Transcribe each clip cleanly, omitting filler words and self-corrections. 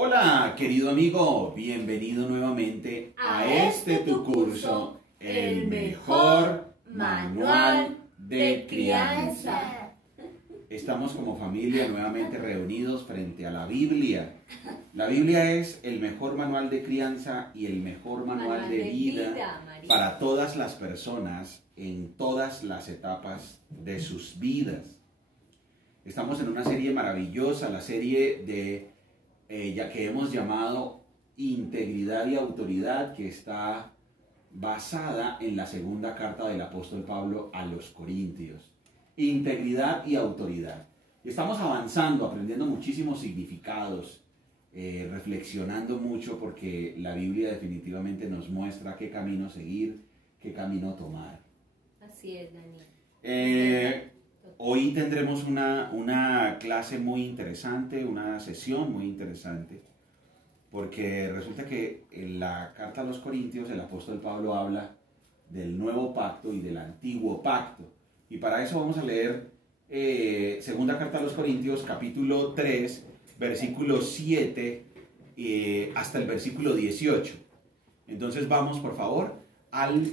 Hola, querido amigo, bienvenido nuevamente a este tu curso, el mejor manual de crianza. Estamos como familia nuevamente reunidos frente a la Biblia. La Biblia es el mejor manual de crianza y el mejor manual de vida para todas las personas en todas las etapas de sus vidas. Estamos en una serie maravillosa, la serie de ya que hemos llamado Integridad y Autoridad, que está basada en la segunda carta del apóstol Pablo a los Corintios. Integridad y autoridad. Estamos avanzando, aprendiendo muchísimos significados, reflexionando mucho, porque la Biblia definitivamente nos muestra qué camino seguir, qué camino tomar. Así es, Daniel. Hoy tendremos una clase muy interesante, una sesión muy interesante, porque resulta que en la carta a los Corintios el apóstol Pablo habla del nuevo pacto y del antiguo pacto. Y para eso vamos a leer segunda carta a los Corintios, capítulo 3, versículo 7 hasta el versículo 18. Entonces vamos, por favor, al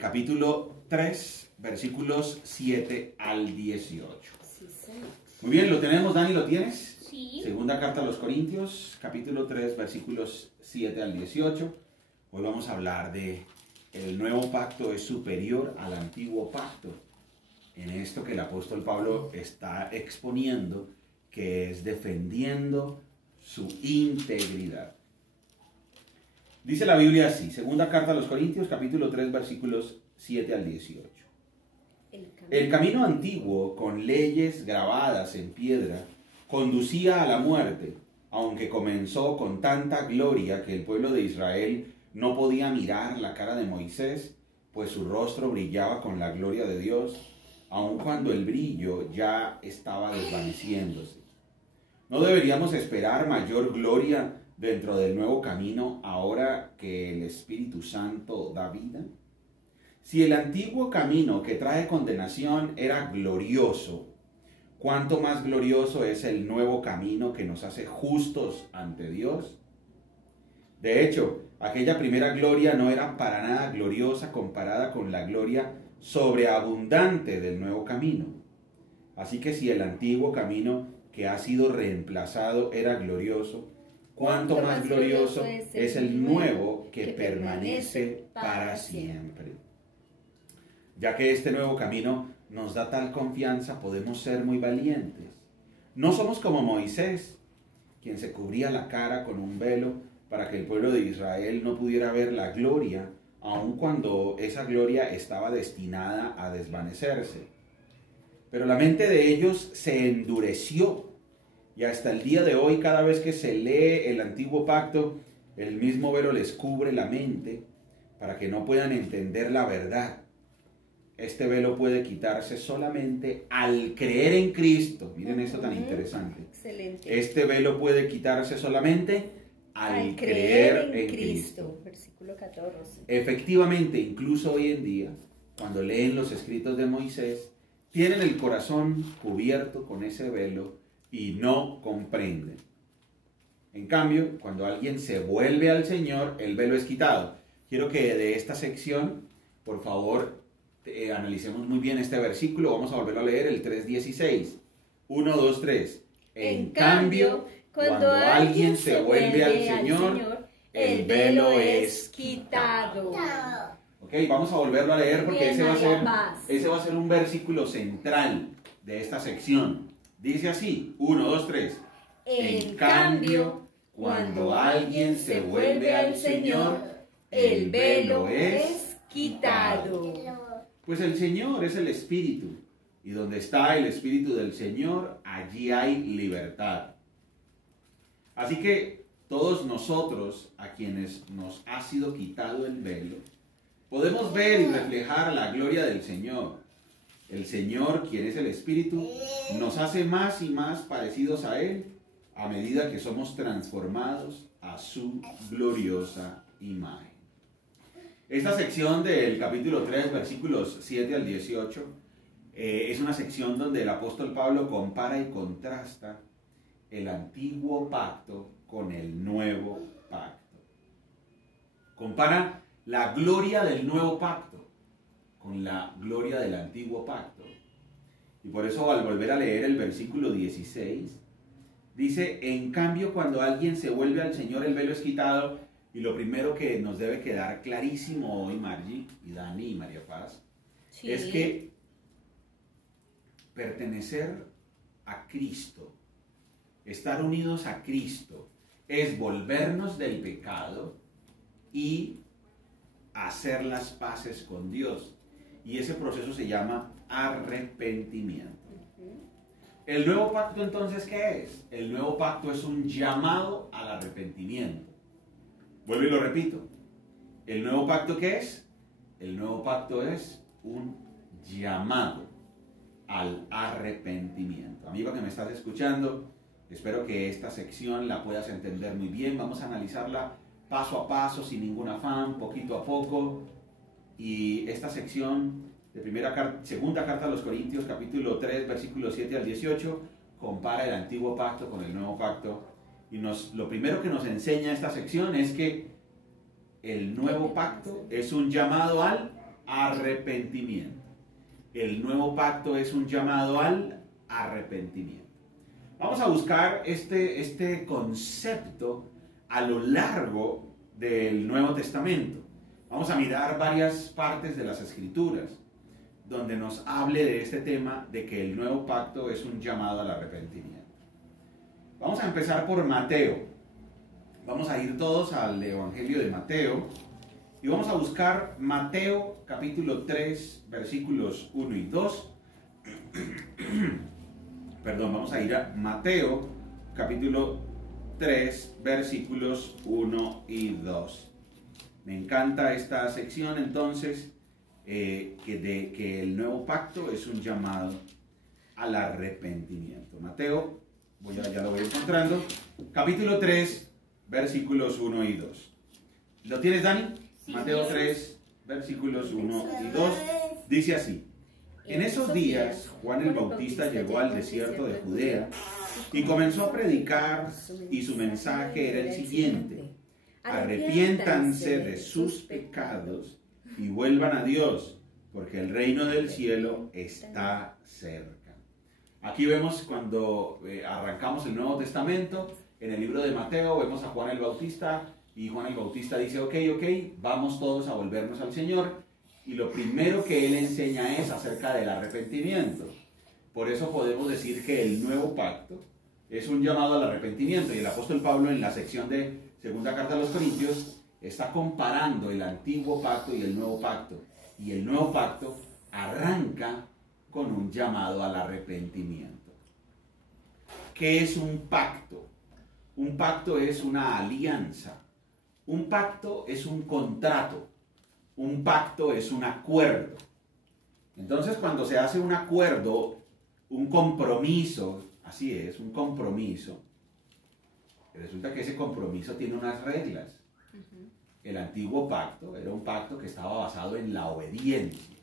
capítulo 3, versículos 7 al 18. Sí, señor. Muy bien, ¿lo tenemos, Dani? ¿Lo tienes? Sí. Segunda carta a los Corintios, capítulo 3, versículos 7 al 18. Hoy vamos a hablar de el nuevo pacto es superior al antiguo pacto. En esto que el apóstol Pablo está exponiendo, que es defendiendo su integridad. Dice la Biblia así, segunda carta a los Corintios, capítulo 3, versículos 7 al 18. El camino antiguo, con leyes grabadas en piedra, conducía a la muerte, aunque comenzó con tanta gloria que el pueblo de Israel no podía mirar la cara de Moisés, pues su rostro brillaba con la gloria de Dios, aun cuando el brillo ya estaba desvaneciéndose. ¿No deberíamos esperar mayor gloria dentro del nuevo camino ahora que el Espíritu Santo da vida? Si el antiguo camino que trae condenación era glorioso, ¿cuánto más glorioso es el nuevo camino que nos hace justos ante Dios? De hecho, aquella primera gloria no era para nada gloriosa comparada con la gloria sobreabundante del nuevo camino. Así que si el antiguo camino que ha sido reemplazado era glorioso, ¿cuánto más glorioso es el nuevo que permanece para siempre? Ya que este nuevo camino nos da tal confianza, podemos ser muy valientes. No somos como Moisés, quien se cubría la cara con un velo para que el pueblo de Israel no pudiera ver la gloria, aun cuando esa gloria estaba destinada a desvanecerse. Pero la mente de ellos se endureció, y hasta el día de hoy, cada vez que se lee el antiguo pacto, el mismo velo les cubre la mente para que no puedan entender la verdad. Este velo puede quitarse solamente al creer en Cristo. Miren esto tan interesante. Excelente. Este velo puede quitarse solamente al creer en Cristo. Versículo 14. Efectivamente, incluso hoy en día, cuando leen los escritos de Moisés, tienen el corazón cubierto con ese velo y no comprenden. En cambio, cuando alguien se vuelve al Señor, el velo es quitado. Quiero que de esta sección, por favor, analicemos muy bien este versículo. Vamos a volverlo a leer, el 3:16. 1, 2, 3. En cambio, cuando alguien se vuelve al Señor, el velo es quitado. Ok, vamos a volverlo a leer porque ese va a ser un versículo central de esta sección. Dice así, 1, 2, 3. En cambio, cuando alguien se vuelve al Señor, el velo es quitado. Pues el Señor es el Espíritu, y donde está el Espíritu del Señor, allí hay libertad. Así que todos nosotros, a quienes nos ha sido quitado el velo, podemos ver y reflejar la gloria del Señor. El Señor, quien es el Espíritu, nos hace más y más parecidos a Él a medida que somos transformados a su gloriosa imagen. Esta sección del capítulo 3, versículos 7 al 18, es una sección donde el apóstol Pablo compara y contrasta el antiguo pacto con el nuevo pacto. Compara la gloria del nuevo pacto con la gloria del antiguo pacto. Y por eso al volver a leer el versículo 16, dice, en cambio cuando alguien se vuelve al Señor el velo es quitado. Y lo primero que nos debe quedar clarísimo hoy, Margie y Dani y María Paz, sí, es que pertenecer a Cristo, estar unidos a Cristo, es volvernos del pecado y hacer las paces con Dios. Y ese proceso se llama arrepentimiento. ¿El nuevo pacto entonces qué es? El nuevo pacto es un llamado al arrepentimiento. Vuelvo y lo repito. ¿El nuevo pacto qué es? El nuevo pacto es un llamado al arrepentimiento. Amigo que me estás escuchando, espero que esta sección la puedas entender muy bien. Vamos a analizarla paso a paso, sin ningún afán, poquito a poco. Y esta sección de segunda carta a los Corintios, capítulo 3, versículos 7 al 18, compara el antiguo pacto con el nuevo pacto. Y lo primero que nos enseña esta sección es que el nuevo pacto es un llamado al arrepentimiento. El nuevo pacto es un llamado al arrepentimiento. Vamos a buscar este concepto a lo largo del Nuevo Testamento. Vamos a mirar varias partes de las Escrituras donde nos hable de este tema de que el nuevo pacto es un llamado al arrepentimiento. Vamos a empezar por Mateo. Vamos a ir todos al Evangelio de Mateo y vamos a buscar Mateo capítulo 3 versículos 1 y 2. Perdón, vamos a ir a Mateo capítulo 3 versículos 1 y 2. Me encanta esta sección entonces, que el nuevo pacto es un llamado al arrepentimiento. Mateo, ya lo voy encontrando, capítulo 3, versículos 1 y 2. ¿Lo tienes, Dani? Sí, Mateo 3, versículos 1 y 2, dice así. En esos días, Juan el Bautista llegó al desierto de Judea y comenzó a predicar, y su mensaje era el siguiente: arrepiéntanse de sus pecados y vuelvan a Dios, porque el reino del cielo está cerca. Aquí vemos cuando arrancamos el Nuevo Testamento, en el libro de Mateo vemos a Juan el Bautista, y Juan el Bautista dice, ok, vamos todos a volvernos al Señor, y lo primero que él enseña es acerca del arrepentimiento. Por eso podemos decir que el nuevo pacto es un llamado al arrepentimiento, y el apóstol Pablo en la sección de segunda carta a los Corintios está comparando el antiguo pacto y el nuevo pacto, y el nuevo pacto arranca con un llamado al arrepentimiento. ¿Qué es un pacto? Un pacto es una alianza. Un pacto es un contrato. Un pacto es un acuerdo. Entonces, cuando se hace un acuerdo, un compromiso, así es, un compromiso, resulta que ese compromiso tiene unas reglas. El antiguo pacto era un pacto que estaba basado en la obediencia.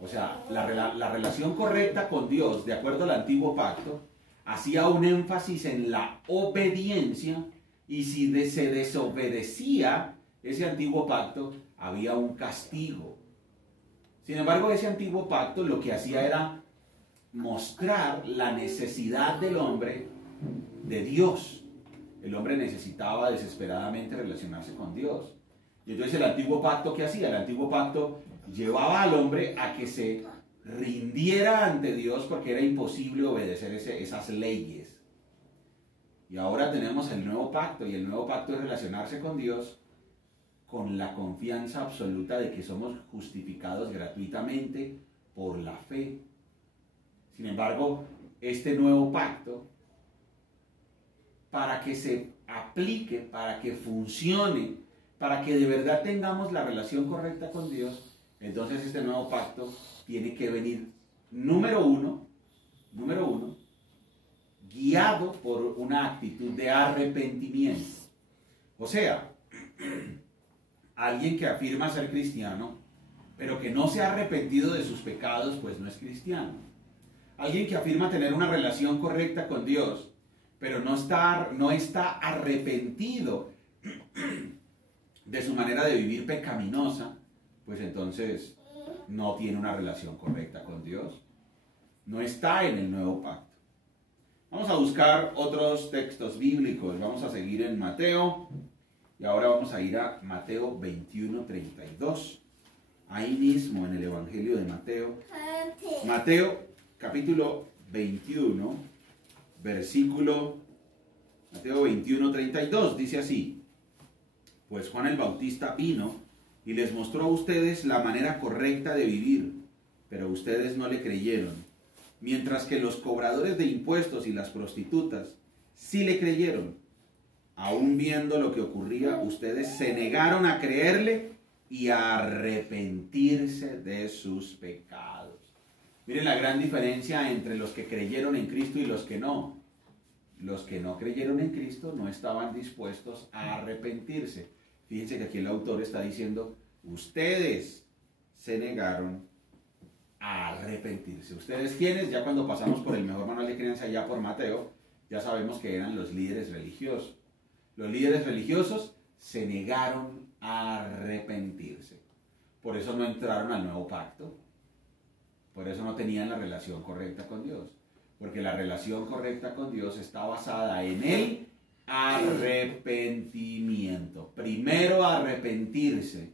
O sea, la relación correcta con Dios, de acuerdo al antiguo pacto, hacía un énfasis en la obediencia, y si se desobedecía ese antiguo pacto, había un castigo. Sin embargo, ese antiguo pacto lo que hacía era mostrar la necesidad del hombre de Dios. El hombre necesitaba desesperadamente relacionarse con Dios. Y entonces el antiguo pacto, ¿qué hacía? El antiguo pacto llevaba al hombre a que se rindiera ante Dios, porque era imposible obedecer esas leyes. Y ahora tenemos el nuevo pacto, y el nuevo pacto es relacionarse con Dios con la confianza absoluta de que somos justificados gratuitamente por la fe. Sin embargo, este nuevo pacto, para que se aplique, para que funcione, para que de verdad tengamos la relación correcta con Dios, entonces este nuevo pacto tiene que venir, número uno, guiado por una actitud de arrepentimiento. O sea, alguien que afirma ser cristiano, pero que no se ha arrepentido de sus pecados, pues no es cristiano. Alguien que afirma tener una relación correcta con Dios, pero no está arrepentido de su manera de vivir pecaminosa, pues entonces no tiene una relación correcta con Dios. No está en el nuevo pacto. Vamos a buscar otros textos bíblicos. Vamos a seguir en Mateo. Y ahora vamos a ir a Mateo 21:32. Ahí mismo en el Evangelio de Mateo. Mateo capítulo 21, versículo Mateo 21:32. Dice así: pues Juan el Bautista vino y les mostró a ustedes la manera correcta de vivir, pero ustedes no le creyeron. Mientras que los cobradores de impuestos y las prostitutas sí le creyeron. Aún viendo lo que ocurría, ustedes se negaron a creerle y a arrepentirse de sus pecados. Miren la gran diferencia entre los que creyeron en Cristo y los que no. Los que no creyeron en Cristo no estaban dispuestos a arrepentirse. Fíjense que aquí el autor está diciendo, ustedes se negaron a arrepentirse. ¿Ustedes quiénes? Ya cuando pasamos por el mejor manual de crianza, ya por Mateo, ya sabemos que eran los líderes religiosos. Los líderes religiosos se negaron a arrepentirse. Por eso no entraron al nuevo pacto. Por eso no tenían la relación correcta con Dios. Porque la relación correcta con Dios está basada en el arrepentimiento. Primero arrepentirse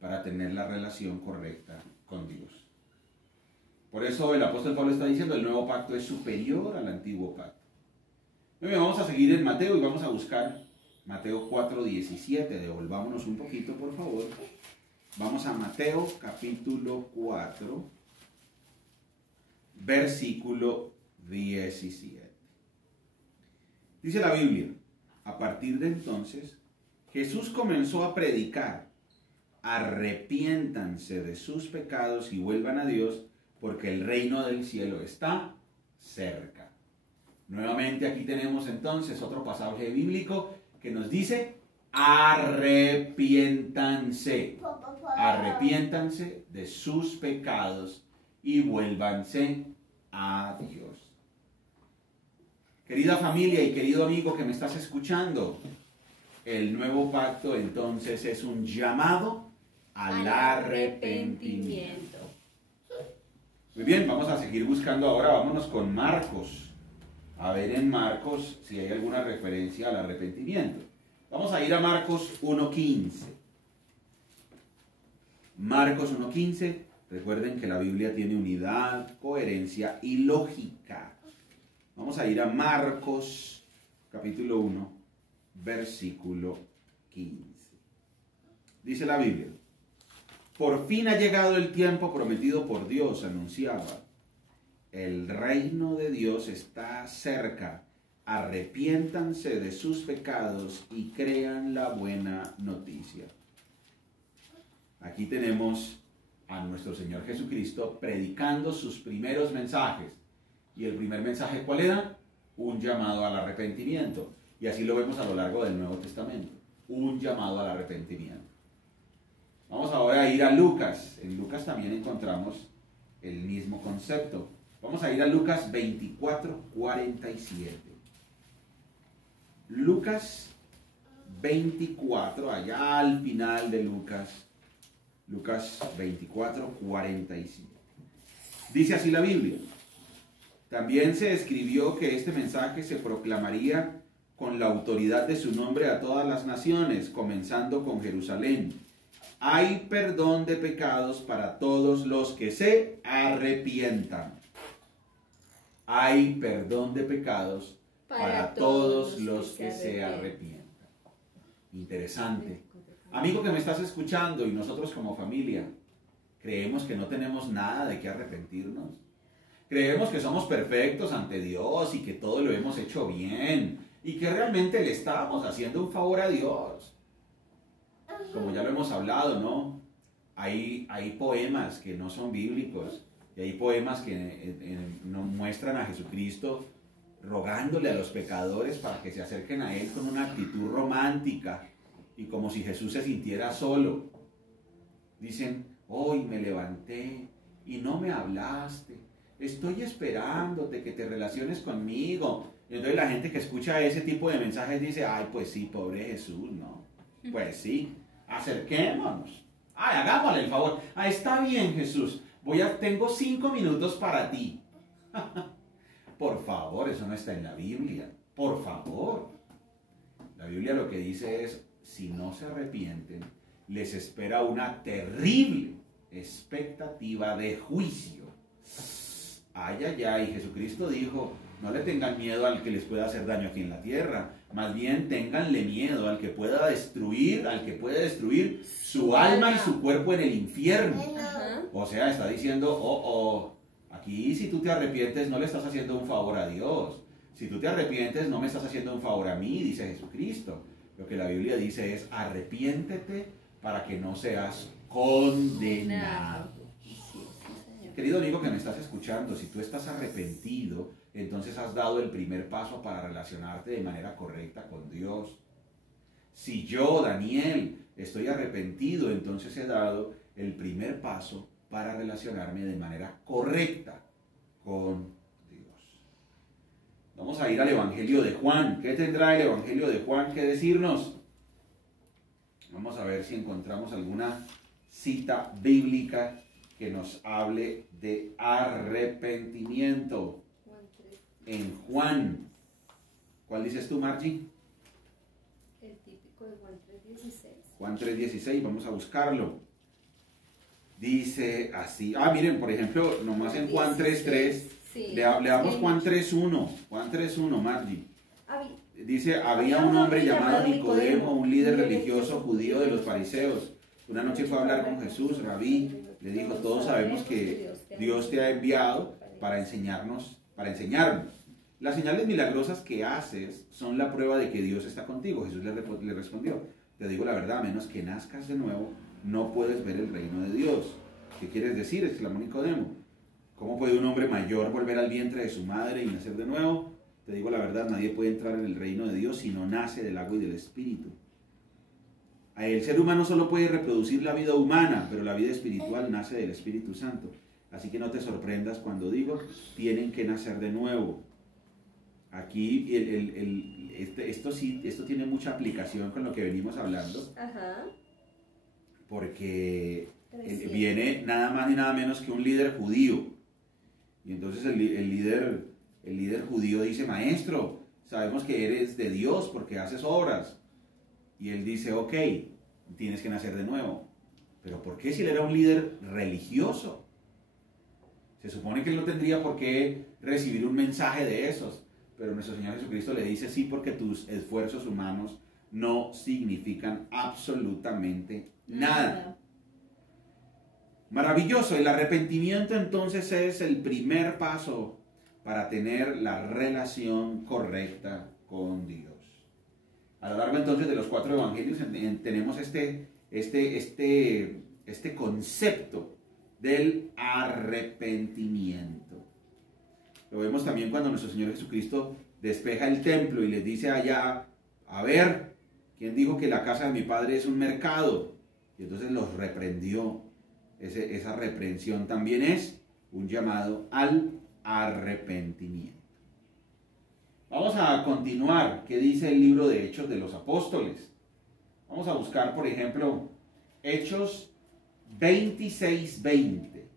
para tener la relación correcta con Dios. Por eso el apóstol Pablo está diciendo, el nuevo pacto es superior al antiguo pacto. Muy bien, vamos a seguir en Mateo y vamos a buscar Mateo 4:17. Devolvámonos un poquito, por favor. Vamos a Mateo capítulo 4, versículo 17. Dice la Biblia, a partir de entonces, Jesús comenzó a predicar, arrepiéntanse de sus pecados y vuelvan a Dios, porque el reino del cielo está cerca. Nuevamente aquí tenemos entonces otro pasaje bíblico que nos dice, arrepiéntanse. Arrepiéntanse de sus pecados y vuélvanse a Dios. Querida familia y querido amigo que me estás escuchando, el nuevo pacto entonces es un llamado al arrepentimiento. Muy bien, vamos a seguir buscando ahora, vámonos con Marcos. A ver en Marcos si hay alguna referencia al arrepentimiento. Vamos a ir a Marcos 1:15. Marcos 1:15, recuerden que la Biblia tiene unidad, coherencia y lógica. Vamos a ir a Marcos capítulo 1, versículo 15. Dice la Biblia, por fin ha llegado el tiempo prometido por Dios, anunciaba. El reino de Dios está cerca. Arrepiéntanse de sus pecados y crean la buena noticia. Aquí tenemos a nuestro Señor Jesucristo predicando sus primeros mensajes. ¿Y el primer mensaje cuál era? Un llamado al arrepentimiento. Y así lo vemos a lo largo del Nuevo Testamento. Un llamado al arrepentimiento. Vamos ahora a ir a Lucas. En Lucas también encontramos el mismo concepto. Vamos a ir a Lucas 24:47. Lucas 24, allá al final de Lucas 24:47. Dice así la Biblia. También se escribió que este mensaje se proclamaría con la autoridad de su nombre a todas las naciones, comenzando con Jerusalén. Hay perdón de pecados para todos los que se arrepientan. Hay perdón de pecados para todos los que se arrepientan. Interesante. Amigo que me estás escuchando y nosotros como familia, creemos que no tenemos nada de qué arrepentirnos. Creemos que somos perfectos ante Dios y que todo lo hemos hecho bien y que realmente le estamos haciendo un favor a Dios. Como ya lo hemos hablado, ¿no? Hay poemas que no son bíblicos y hay poemas que nos muestran a Jesucristo rogándole a los pecadores para que se acerquen a Él con una actitud romántica y como si Jesús se sintiera solo. Dicen, hoy me levanté y no me hablaste. Estoy esperándote que te relaciones conmigo Entonces la gente que escucha ese tipo de mensajes dice, ay, pues sí, pobre Jesús, ¿no? Pues sí, acerquémonos. Ay, hagámosle el favor. Ah, está bien, Jesús. Tengo 5 minutos para ti. Por favor, eso no está en la Biblia. Por favor. La Biblia lo que dice es, si no se arrepienten, les espera una terrible expectativa de juicio. Ay, ay, ay. Jesucristo dijo, no le tengan miedo al que les pueda hacer daño aquí en la tierra. Más bien, ténganle miedo al que puede destruir su alma y su cuerpo en el infierno. O sea, está diciendo, aquí si tú te arrepientes no le estás haciendo un favor a Dios. Si tú te arrepientes no me estás haciendo un favor a mí, dice Jesucristo. Lo que la Biblia dice es, arrepiéntete para que no seas condenado. Querido amigo que me estás escuchando, si tú estás arrepentido, entonces has dado el primer paso para relacionarte de manera correcta con Dios. Si yo, Daniel, estoy arrepentido, entonces he dado el primer paso para relacionarme de manera correcta con Dios. Vamos a ir al Evangelio de Juan. ¿Qué tendrá el Evangelio de Juan que decirnos? Vamos a ver si encontramos alguna cita bíblica que nos hable de arrepentimiento. En Juan. ¿Cuál dices tú, Margie? El típico de Juan 3:16. Juan 3:16, vamos a buscarlo. Dice así. Miren, por ejemplo, nomás en Juan 3:3. Sí, le damos Juan 3:1. Juan 3:1, Margie. Dice, había un hombre llamado Nicodemo, un líder religioso judío de los fariseos. Una noche fue a hablar con Jesús, Rabí. Le dijo, todos sabemos que Dios te ha enviado para enseñarnos. Las señales milagrosas que haces son la prueba de que Dios está contigo. Jesús le respondió, te digo la verdad, a menos que nazcas de nuevo, no puedes ver el reino de Dios. ¿Qué quieres decir?, exclamó Nicodemo. ¿Cómo puede un hombre mayor volver al vientre de su madre y nacer de nuevo? Te digo la verdad, nadie puede entrar en el reino de Dios si no nace del agua y del Espíritu. El ser humano solo puede reproducir la vida humana, pero la vida espiritual nace del Espíritu Santo. Así que no te sorprendas cuando digo, tienen que nacer de nuevo. Aquí esto tiene mucha aplicación con lo que venimos hablando. Ajá. Porque viene nada más ni nada menos que un líder judío. Y entonces el líder judío dice, maestro, sabemos que eres de Dios porque haces obras. Y él dice, ok, tienes que nacer de nuevo. Pero ¿por qué si él era un líder religioso? Se supone que él no tendría por qué recibir un mensaje de esos. Pero nuestro Señor Jesucristo le dice, sí, porque tus esfuerzos humanos no significan absolutamente nada. Maravilloso. El arrepentimiento entonces es el primer paso para tener la relación correcta con Dios. A lo largo entonces de los 4 evangelios tenemos este concepto del arrepentimiento. Lo vemos también cuando nuestro Señor Jesucristo despeja el templo y les dice allá, a ver, ¿quién dijo que la casa de mi padre es un mercado? Y entonces los reprendió. Esa reprensión también es un llamado al arrepentimiento. Vamos a continuar. ¿Qué dice el libro de Hechos de los Apóstoles? Vamos a buscar, por ejemplo, Hechos 26:20.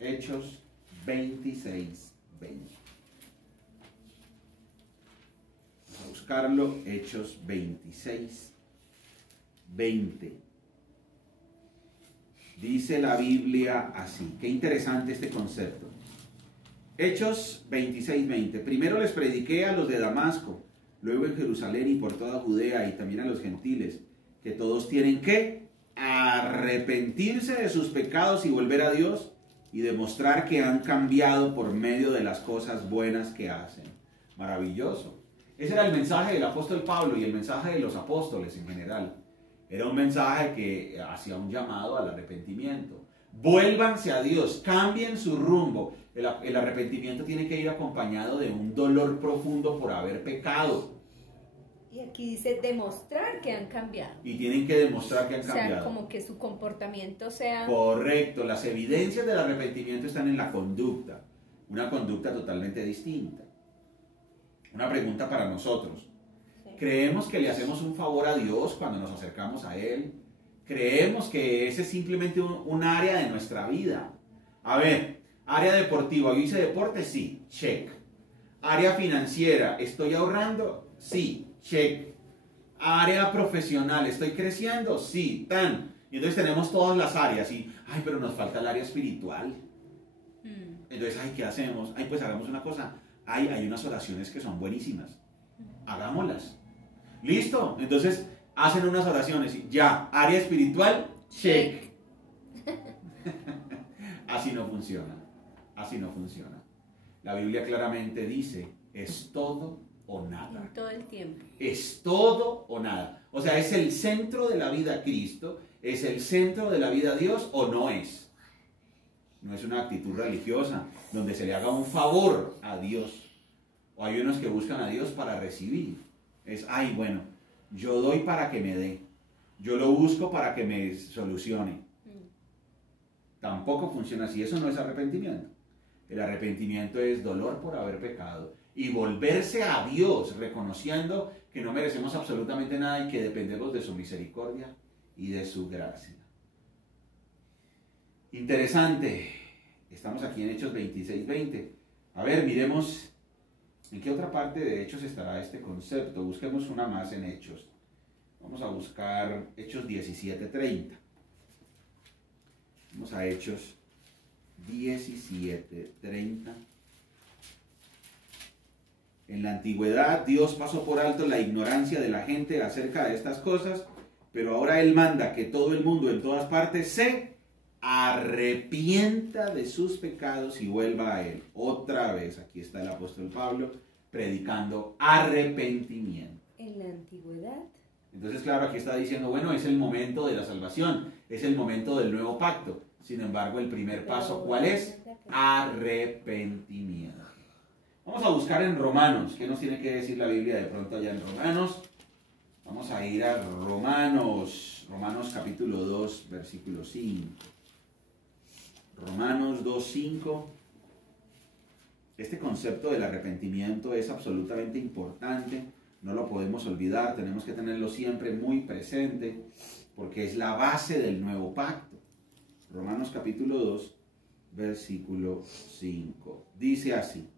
Hechos 26:20. Vamos a buscarlo. Hechos 26:20. Dice la Biblia así. Qué interesante este concepto. Hechos 26:20. Primero les prediqué a los de Damasco, luego en Jerusalén y por toda Judea y también a los gentiles, que todos tienen que arrepentirse de sus pecados y volver a Dios y demostrar que han cambiado por medio de las cosas buenas que hacen. Maravilloso. Ese era el mensaje del apóstol Pablo y el mensaje de los apóstoles en general. Era un mensaje que hacía un llamado al arrepentimiento. Vuélvanse a Dios, cambien su rumbo. El arrepentimiento tiene que ir acompañado de un dolor profundo por haber pecado. Y aquí dice demostrar que han cambiado. Y tienen que demostrar que han cambiado. O sea, como que su comportamiento sea... Correcto, las evidencias del arrepentimiento están en la conducta. Una conducta totalmente distinta. Una pregunta para nosotros. Sí. ¿Creemos que le hacemos un favor a Dios cuando nos acercamos a Él? ¿Creemos que ese es simplemente un área de nuestra vida? A ver, área deportiva, ¿yo hice deporte? Sí, check. Área financiera, ¿estoy ahorrando? Sí, check. Área profesional, ¿estoy creciendo? Sí, tan. Y entonces tenemos todas las áreas y, ay, pero nos falta el área espiritual. Entonces, ay, ¿qué hacemos? Ay, pues hagamos una cosa. Ay, hay unas oraciones que son buenísimas. Hagámoslas. ¿Listo? Entonces, hacen unas oraciones y ya, área espiritual, check. Así no funciona. Así no funciona. La Biblia claramente dice, es todo o nada. En todo el tiempo. Es todo o nada. O sea, ¿es el centro de la vida Cristo? ¿Es el centro de la vida Dios o no es? No es una actitud religiosa donde se le haga un favor a Dios. O hay unos que buscan a Dios para recibir. Es, ay, bueno, yo doy para que me dé. Yo lo busco para que me solucione. Tampoco funciona así. Eso no es arrepentimiento. El arrepentimiento es dolor por haber pecado y volverse a Dios reconociendo que no merecemos absolutamente nada y que dependemos de su misericordia y de su gracia. Interesante. Estamos aquí en Hechos 26:20. A ver, miremos en qué otra parte de Hechos estará este concepto. Busquemos una más en Hechos. Vamos a buscar Hechos 17:30. Vamos a Hechos 17:30. En la antigüedad Dios pasó por alto la ignorancia de la gente acerca de estas cosas, pero ahora Él manda que todo el mundo en todas partes se arrepienta de sus pecados y vuelva a Él. Otra vez, aquí está el apóstol Pablo predicando arrepentimiento. En la antigüedad. Entonces, claro, aquí está diciendo, bueno, es el momento de la salvación, es el momento del nuevo pacto. Sin embargo, el primer paso, ¿cuál es? Arrepentimiento. Vamos a buscar en Romanos. ¿Qué nos tiene que decir la Biblia de pronto allá en Romanos? Vamos a ir a Romanos. Romanos capítulo 2, versículo 5. Romanos 2:5. Este concepto del arrepentimiento es absolutamente importante. No lo podemos olvidar. Tenemos que tenerlo siempre muy presente porque es la base del nuevo pacto. Romanos capítulo 2, versículo 5. Dice así: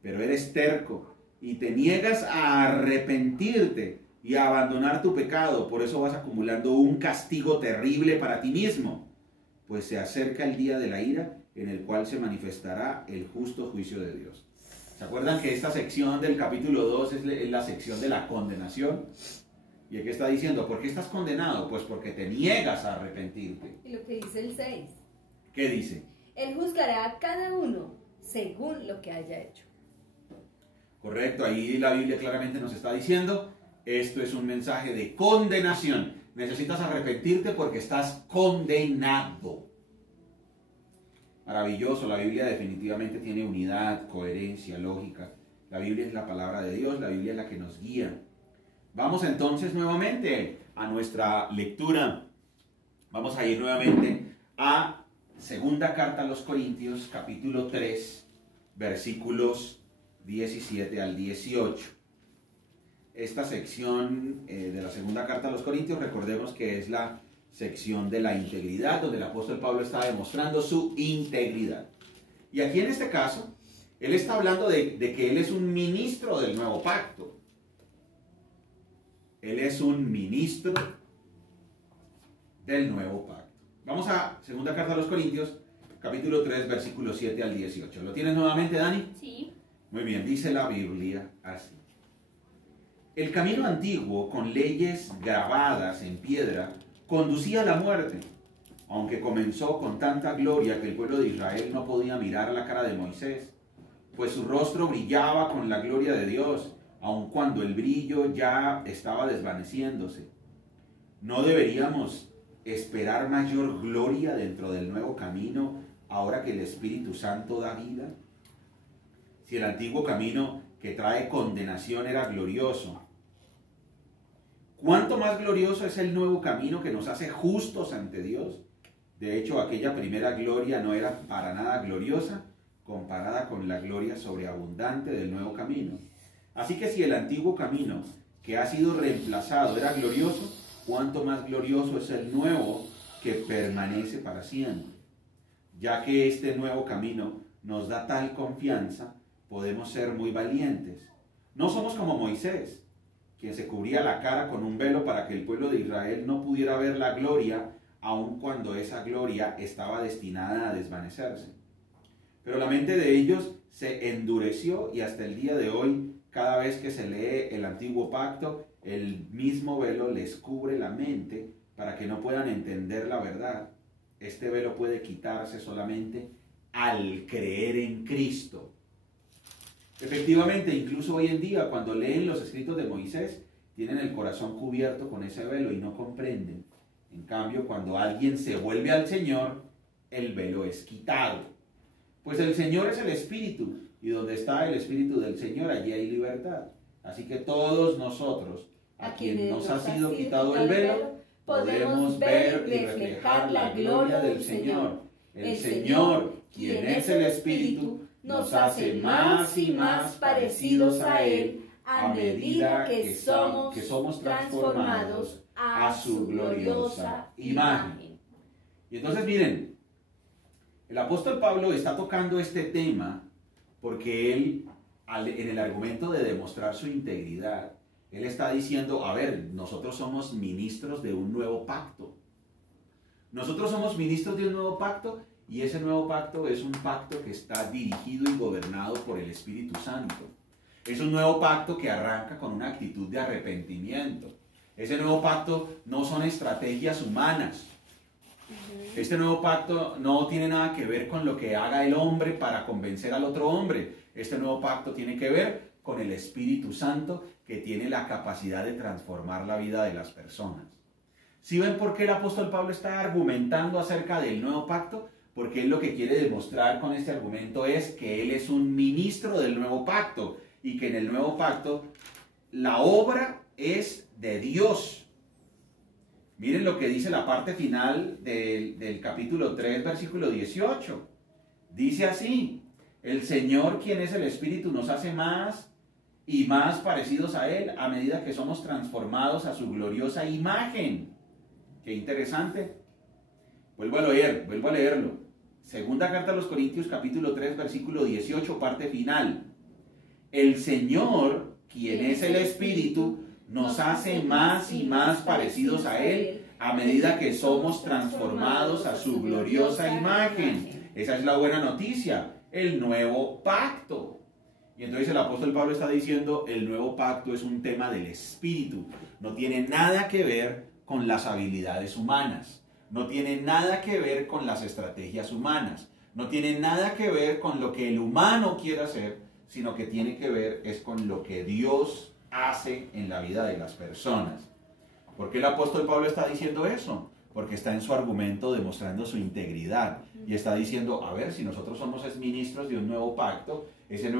pero eres terco y te niegas a arrepentirte y a abandonar tu pecado, por eso vas acumulando un castigo terrible para ti mismo, pues se acerca el día de la ira en el cual se manifestará el justo juicio de Dios. ¿Se acuerdan que esta sección del capítulo 2 es la sección de la condenación? ¿Y aquí está diciendo? ¿Por qué estás condenado? Pues porque te niegas a arrepentirte. Y lo que dice el 6. ¿Qué dice? Él juzgará a cada uno según lo que haya hecho. Correcto, ahí la Biblia claramente nos está diciendo, esto es un mensaje de condenación. Necesitas arrepentirte porque estás condenado. Maravilloso, la Biblia definitivamente tiene unidad, coherencia, lógica. La Biblia es la palabra de Dios, la Biblia es la que nos guía. Vamos entonces nuevamente a nuestra lectura. Vamos a ir nuevamente a segunda carta a los Corintios, capítulo 3, versículos 17 al 18. Esta sección de la segunda carta a los Corintios, recordemos que es la sección de la integridad, donde el apóstol Pablo está demostrando su integridad. Y aquí en este caso, él está hablando de que él es un ministro del nuevo pacto. Él es un ministro del nuevo pacto. Vamos a segunda carta a los Corintios, capítulo 3, versículos 7 al 18. ¿Lo tienes nuevamente, Dani? Sí. Muy bien, dice la Biblia así. El camino antiguo, con leyes grabadas en piedra, conducía a la muerte, aunque comenzó con tanta gloria que el pueblo de Israel no podía mirar la cara de Moisés, pues su rostro brillaba con la gloria de Dios, aun cuando el brillo ya estaba desvaneciéndose. ¿No deberíamos esperar mayor gloria dentro del nuevo camino ahora que el Espíritu Santo da vida? Si el antiguo camino que trae condenación era glorioso, ¿cuánto más glorioso es el nuevo camino que nos hace justos ante Dios? De hecho, aquella primera gloria no era para nada gloriosa comparada con la gloria sobreabundante del nuevo camino. Así que si el antiguo camino que ha sido reemplazado era glorioso, cuánto más glorioso es el nuevo que permanece para siempre. Ya que este nuevo camino nos da tal confianza, podemos ser muy valientes. No somos como Moisés, quien se cubría la cara con un velo para que el pueblo de Israel no pudiera ver la gloria, aun cuando esa gloria estaba destinada a desvanecerse. Pero la mente de ellos se endureció y hasta el día de hoy, cada vez que se lee el antiguo pacto, el mismo velo les cubre la mente para que no puedan entender la verdad. Este velo puede quitarse solamente al creer en Cristo. Efectivamente, incluso hoy en día, cuando leen los escritos de Moisés, tienen el corazón cubierto con ese velo y no comprenden. En cambio, cuando alguien se vuelve al Señor, el velo es quitado. Pues el Señor es el Espíritu, y donde está el Espíritu del Señor, allí hay libertad. Así que todos nosotros, a quien nos ha sido quitado el velo, podemos ver y reflejar la gloria del Señor. El Señor, quien es el Espíritu, nos hace más y más parecidos a Él a medida que somos transformados a su gloriosa imagen. Y entonces miren, el apóstol Pablo está tocando este tema porque él, en el argumento de demostrar su integridad, él está diciendo, a ver, nosotros somos ministros de un nuevo pacto. Nosotros somos ministros de un nuevo pacto y ese nuevo pacto es un pacto que está dirigido y gobernado por el Espíritu Santo. Es un nuevo pacto que arranca con una actitud de arrepentimiento. Ese nuevo pacto no son estrategias humanas. Este nuevo pacto no tiene nada que ver con lo que haga el hombre para convencer al otro hombre. Este nuevo pacto tiene que ver con el Espíritu Santo que tiene la capacidad de transformar la vida de las personas. ¿Sí ven por qué el apóstol Pablo está argumentando acerca del nuevo pacto? Porque él lo que quiere demostrar con este argumento es que él es un ministro del nuevo pacto y que en el nuevo pacto la obra es de Dios. Miren lo que dice la parte final del capítulo 3, versículo 18. Dice así, el Señor, quien es el Espíritu, nos hace más y más parecidos a Él a medida que somos transformados a su gloriosa imagen. Qué interesante. Vuelvo a leerlo. Segunda carta a los Corintios, capítulo 3, versículo 18, parte final. El Señor, quien es el Espíritu, nos hace más y más parecidos a Él a medida que somos transformados a su gloriosa imagen. Esa es la buena noticia, el nuevo pacto. Y entonces el apóstol Pablo está diciendo, el nuevo pacto es un tema del Espíritu. No tiene nada que ver con las habilidades humanas. No tiene nada que ver con las estrategias humanas. No tiene nada que ver con lo que el humano quiere hacer, sino que tiene que ver es con lo que Dios hace en la vida de las personas. ¿Por qué el apóstol Pablo está diciendo eso? Porque está en su argumento demostrando su integridad y está diciendo, a ver, si nosotros somos ministros de un nuevo pacto, en ese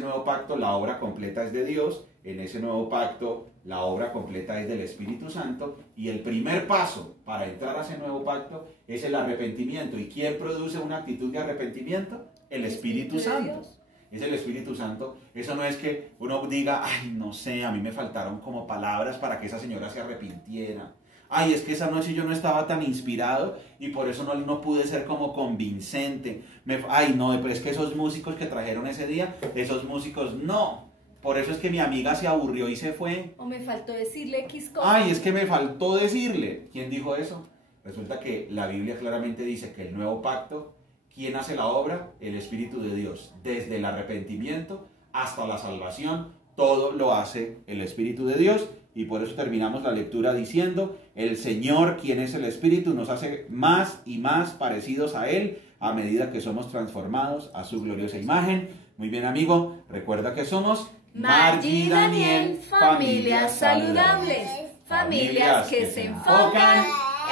nuevo pacto la obra completa es de Dios, en ese nuevo pacto la obra completa es del Espíritu Santo y el primer paso para entrar a ese nuevo pacto es el arrepentimiento. ¿Y quién produce una actitud de arrepentimiento? El Espíritu Santo. Es el Espíritu Santo. Eso no es que uno diga, ay, no sé, a mí me faltaron como palabras para que esa señora se arrepintiera. Ay, es que esa noche yo no estaba tan inspirado y por eso no pude ser como convincente. Ay, no, pero es que esos músicos que trajeron ese día, esos músicos no. Por eso es que mi amiga se aburrió y se fue. O me faltó decirle X cosa. Ay, es que me faltó decirle. ¿Quién dijo eso? Resulta que la Biblia claramente dice que el nuevo pacto, ¿quién hace la obra? El Espíritu de Dios. Desde el arrepentimiento hasta la salvación, todo lo hace el Espíritu de Dios. Y por eso terminamos la lectura diciendo, el Señor, quien es el Espíritu, nos hace más y más parecidos a Él a medida que somos transformados a su gloriosa imagen. Muy bien, amigo, recuerda que somos Margie y Daniel, familias saludables, familias que se enfocan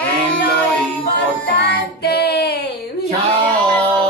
en lo importante. ¡Chao!